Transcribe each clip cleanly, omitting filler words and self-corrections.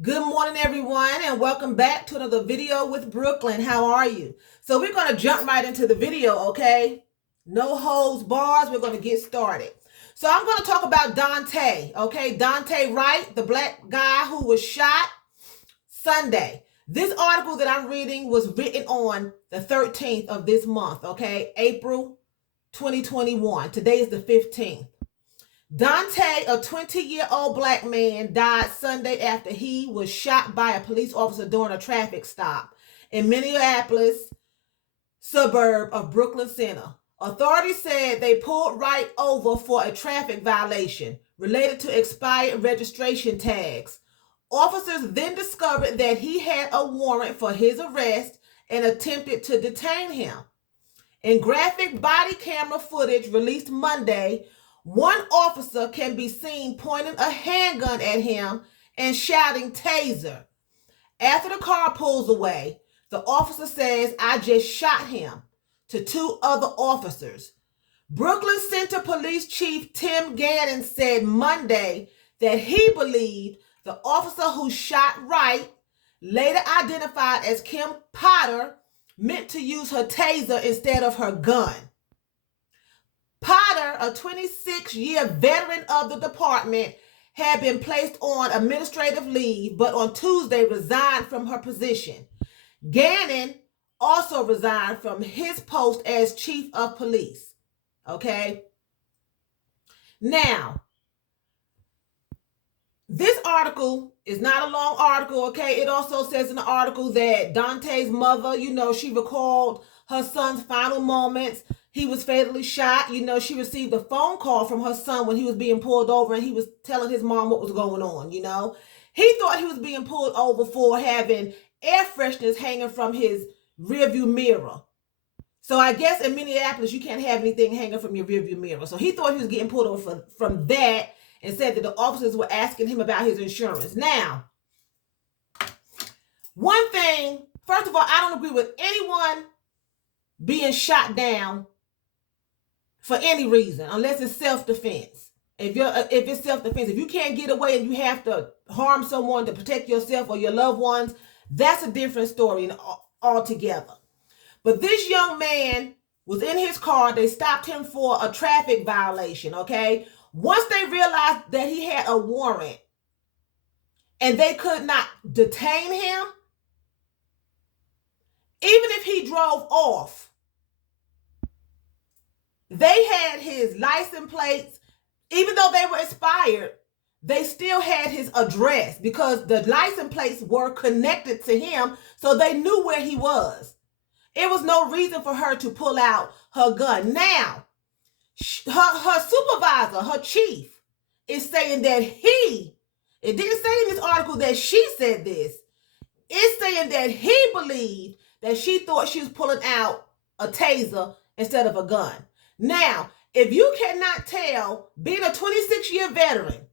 Good morning, everyone, and welcome back to another video with Brooklyn. How are you? So we're going to jump right into the video, okay? No holds bars. We're going to get started. So I'm going to talk about Daunte, okay? Daunte Wright, the black guy who was shot Sunday. This article that I'm reading was written on the 13th of this month, okay? April 2021. Today is the 15th. Daunte, a 20-year-old black man, died Sunday after he was shot by a police officer during a traffic stop in Minneapolis, suburb of Brooklyn Center. Authorities said they pulled Wright over for a traffic violation related to expired registration tags. Officers then discovered that he had a warrant for his arrest and attempted to detain him. In graphic body camera footage released Monday, one officer can be seen pointing a handgun at him and shouting taser. After the car pulls away, the officer says, "I just shot him," to two other officers. Brooklyn Center Police Chief Tim Gannon said Monday that he believed the officer who shot Wright, later identified as Kim Potter, meant to use her taser instead of her gun. Potter, a 26-year veteran of the department, had been placed on administrative leave, but on Tuesday resigned from her position. Gannon also resigned from his post as chief of police. Okay? Now, this article is not a long article, okay? It also says in the article that Daunte's mother, she recalled her son's final moments. He was fatally shot. She received a phone call from her son when he was being pulled over, and he was telling his mom what was going on, He thought he was being pulled over for having air fresheners hanging from his rearview mirror. So I guess in Minneapolis, you can't have anything hanging from your rearview mirror. So he thought he was getting pulled over from that, and said that the officers were asking him about his insurance. Now, one thing, first of all, I don't agree with anyone being shot down for any reason, unless it's self-defense. If it's self-defense, if you can't get away and you have to harm someone to protect yourself or your loved ones, that's a different story altogether. But this young man was in his car. They stopped him for a traffic violation, okay? Once they realized that he had a warrant and they could not detain him, even if he drove off, they had his license plates. Even though they were expired, they still had his address because the license plates were connected to him, so they knew where he was. It was no reason for her to pull out her gun. Now, her supervisor, her chief, is saying that it didn't say in this article that she said this. It's saying that he believed that she thought she was pulling out a taser instead of a gun. Now, if you cannot tell, being a 26-year veteran,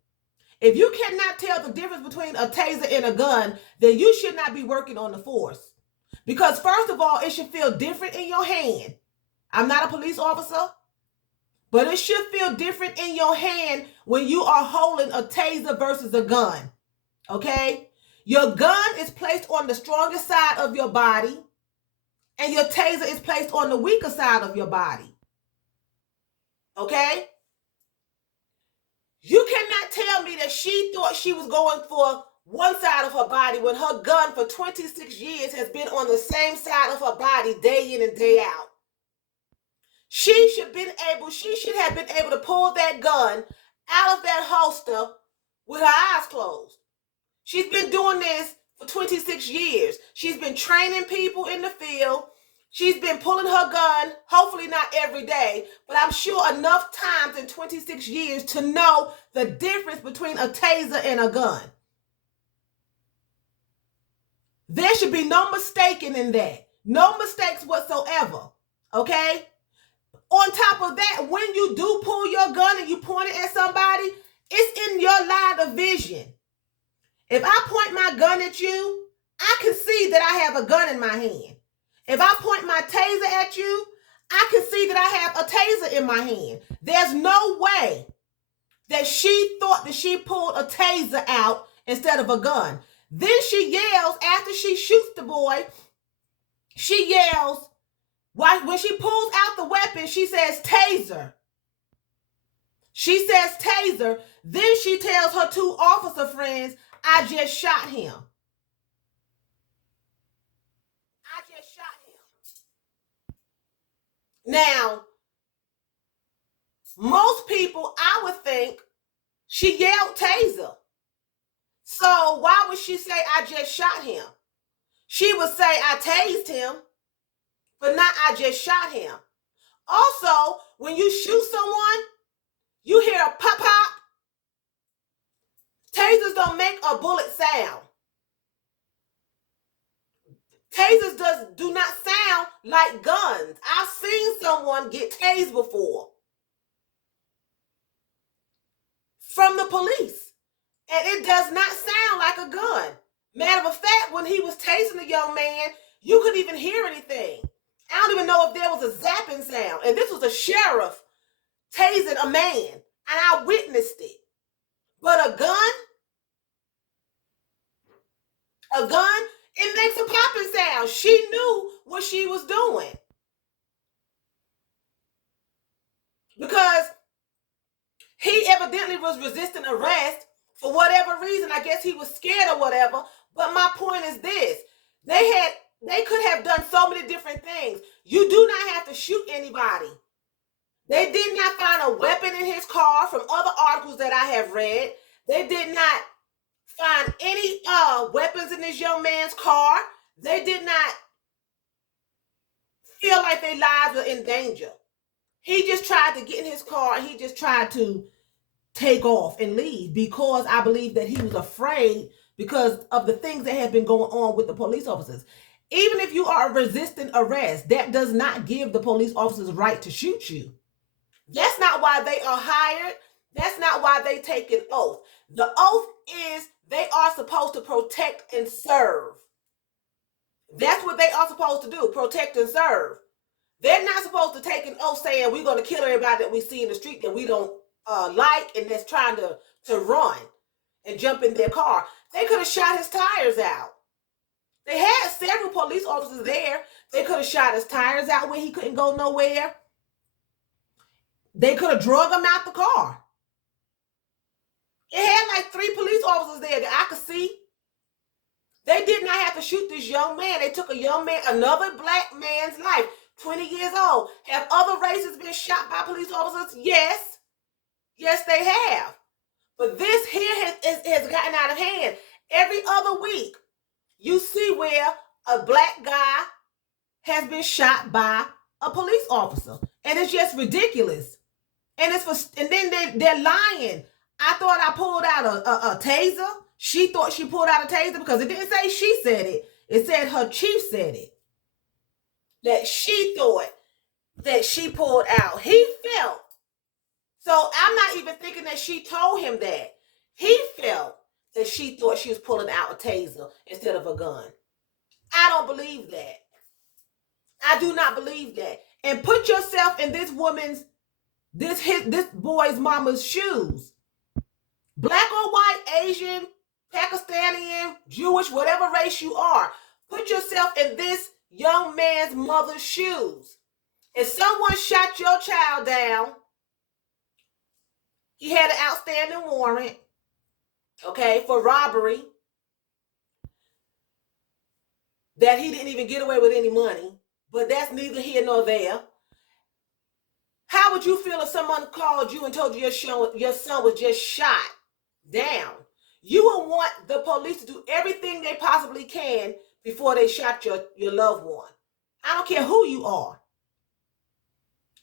if you cannot tell the difference between a taser and a gun, then you should not be working on the force. Because first of all, it should feel different in your hand. I'm not a police officer, but it should feel different in your hand when you are holding a taser versus a gun, okay? Your gun is placed on the strongest side of your body, and your taser is placed on the weaker side of your body, okay? You cannot tell me that she thought she was going for one side of her body when her gun for 26 years has been on the same side of her body day in and day out. She should have been able to pull that gun out of that holster with her eyes closed. She's been doing this for 26 years. She's been training people in the field. She's been pulling her gun, hopefully not every day, but I'm sure enough times in 26 years to know the difference between a taser and a gun. There should be no mistaking in that. No mistakes whatsoever, okay? On top of that, when you do pull your gun and you point it at somebody, it's in your line of vision. If I point my gun at you, I can see that I have a gun in my hand. If I point my taser at you, I can see that I have a taser in my hand. There's no way that she thought that she pulled a taser out instead of a gun. Then she yells, after she shoots the boy, she yells, when she pulls out the weapon, she says, taser. She says, taser. Then she tells her two officer friends, I just shot him. I just shot him. Now, most people, I would think, she yelled taser. So why would she say, I just shot him? She would say, I tased him, but not I just shot him. Also, when you shoot someone, you hear a pop pop. Tasers don't make a bullet sound. Tasers do not sound like guns. I've seen someone get tased before from the police, and it does not sound like a gun. Matter of fact, when he was tasing the young man, you couldn't even hear anything. I don't even know if there was a zapping sound. And this was a sheriff tasing a man, and I witnessed it. But a gun, it makes a popping sound. She knew what she was doing. Because he evidently was resisting arrest for whatever reason. I guess he was scared or whatever. But my point is this. They could have done so many different things. You do not have to shoot anybody. They did not find a weapon in his car from other articles that I have read. They did not find any weapons in this young man's car. They did not feel like their lives were in danger. He just tried to get in his car and he just tried to take off and leave because I believe that he was afraid because of the things that have been going on with the police officers. Even if you are resisting arrest, that does not give the police officers right to shoot you. That's not why they are hired. That's not why they take an oath. The oath is they are supposed to protect and serve. That's what they are supposed to do, protect and serve. They're not supposed to take an oath saying we're going to kill everybody that we see in the street that we don't like and that's trying to run and jump in their car. They could have shot his tires out. They had several police officers there. They could have shot his tires out when he couldn't go nowhere. They could have drug him out the car. It had like 3 police officers there that I could see. They did not have to shoot this young man. They took a young man, another black man's life, 20 years old. Have other races been shot by police officers? Yes. Yes, they have. But this here has gotten out of hand. Every other week, you see where a black guy has been shot by a police officer. And it's just ridiculous. And then they're lying. I thought I pulled out a taser. She thought she pulled out a taser because it didn't say she said it. It said her chief said it. That she thought that she pulled out. He felt. So I'm not even thinking that she told him that. He felt that she thought she was pulling out a taser instead of a gun. I don't believe that. I do not believe that. And put yourself in this boy's mama's shoes. Black or white, Asian, Pakistani, Jewish, whatever race you are. Put yourself in this young man's mother's shoes. If someone shot your child down, he had an outstanding warrant, okay, for robbery, that he didn't even get away with any money, but that's neither here nor there. How would you feel if someone called you and told you your son was just shot down? You would want the police to do everything they possibly can before they shot your loved one. I don't care who you are.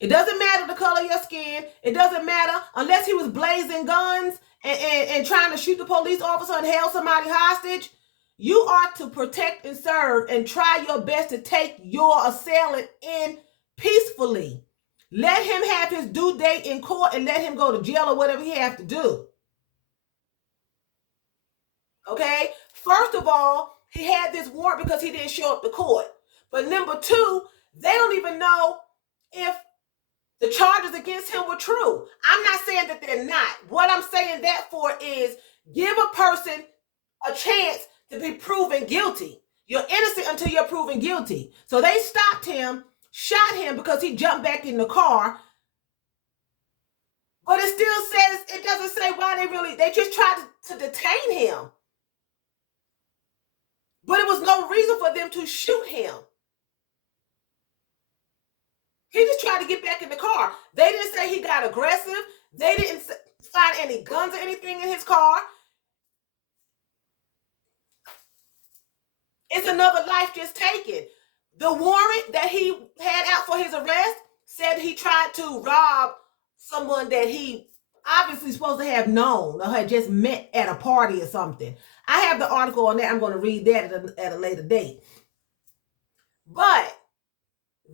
It doesn't matter the color of your skin. It doesn't matter unless he was blazing guns and trying to shoot the police officer and held somebody hostage. You are to protect and serve and try your best to take your assailant in peacefully. Let him have his due date in court and let him go to jail or whatever he has to do. Okay? First of all, he had this warrant because he didn't show up to court. But number 2, they don't even know if the charges against him were true. I'm not saying that they're not. What I'm saying that for is give a person a chance to be proven guilty. You're innocent until you're proven guilty. So they stopped him, shot him because he jumped back in the car. But it still says, it doesn't say why they just tried to detain him. But it was no reason for them to shoot him. He just tried to get back in the car. They didn't say he got aggressive. They didn't find any guns or anything in his car. It's another life just taken. The warrant that he had out for his arrest said he tried to rob someone that he obviously supposed to have known or had just met at a party or something. I have the article on that. I'm going to read that at a later date. But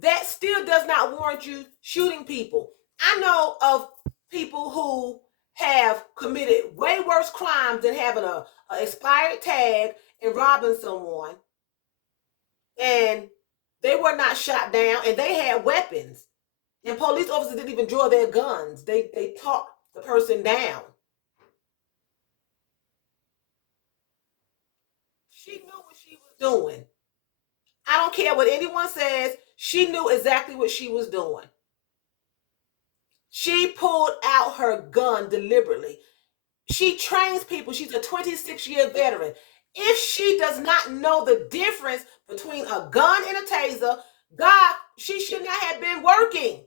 that still does not warrant you shooting people. I know of people who have committed way worse crimes than having a expired tag and robbing someone. And they were not shot down, and they had weapons. And police officers didn't even draw their guns. They talked the person down. She knew what she was doing. I don't care what anyone says. She knew exactly what she was doing. She pulled out her gun deliberately. She trains people. She's a 26-year veteran. If she does not know the difference between a gun and a taser, God, she should not have been working.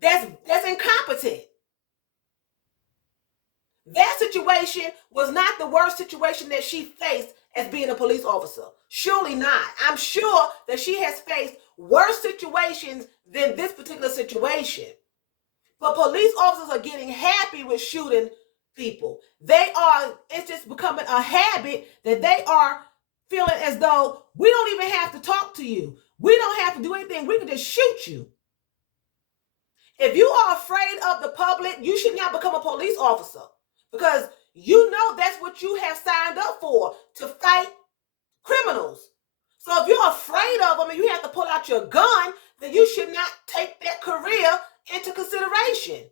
That's incompetent. That situation was not the worst situation that she faced as being a police officer. Surely not. I'm sure that she has faced worse situations than this particular situation. But police officers are getting happy with shooting people. It's just becoming a habit that they are feeling as though we don't even have to talk to you. We don't have to do anything. We can just shoot you. If you are afraid of the public, you should not become a police officer, because you know that's what you have signed up for, to fight criminals. So if you're afraid of them and you have to pull out your gun, then you should not take that career into consideration.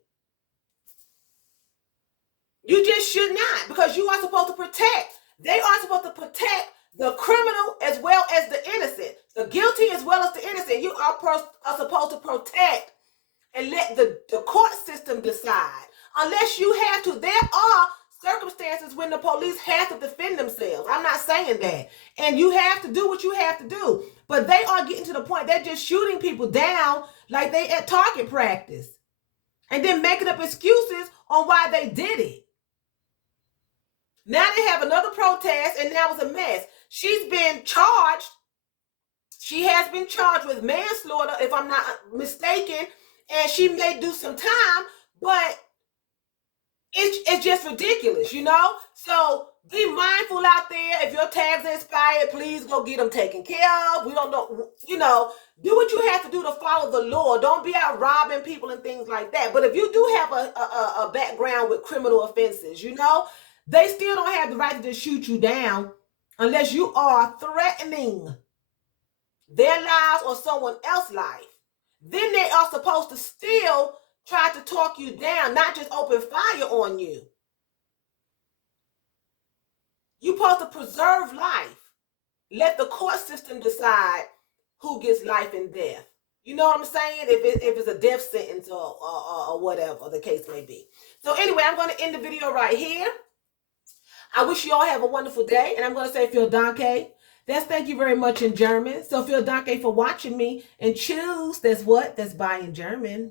You just should not, because you are supposed to protect. They are supposed to protect the criminal as well as the innocent, the guilty as well as the innocent. You are supposed to protect and let the court system decide. Unless you have to. There are circumstances when the police have to defend themselves. I'm not saying that. And you have to do what you have to do. But they are getting to the point they're just shooting people down like they at target practice. And then making up excuses on why they did it. Now they have another protest, and that was a mess. She's been charged. She has been charged with manslaughter, if I'm not mistaken. And she may do some time, but it's just ridiculous, you know? So be mindful out there. If your tags are expired, please go get them taken care of. We don't know, you know, do what you have to do to follow the law. Don't be out robbing people and things like that. But if you do have a background with criminal offenses, you know, they still don't have the right to just shoot you down unless you are threatening their lives or someone else's life. Then they are supposed to still try to talk you down, not just open fire on you. You're supposed to preserve life. Let the court system decide who gets life and death. You know what I'm saying? If it's a death sentence or whatever the case may be. So anyway, I'm going to end the video right here. I wish you all have a wonderful day. And I'm going to say vielen Dank. That's thank you very much in German. So vielen Dank for watching me. And choose, that's what? That's bye in German.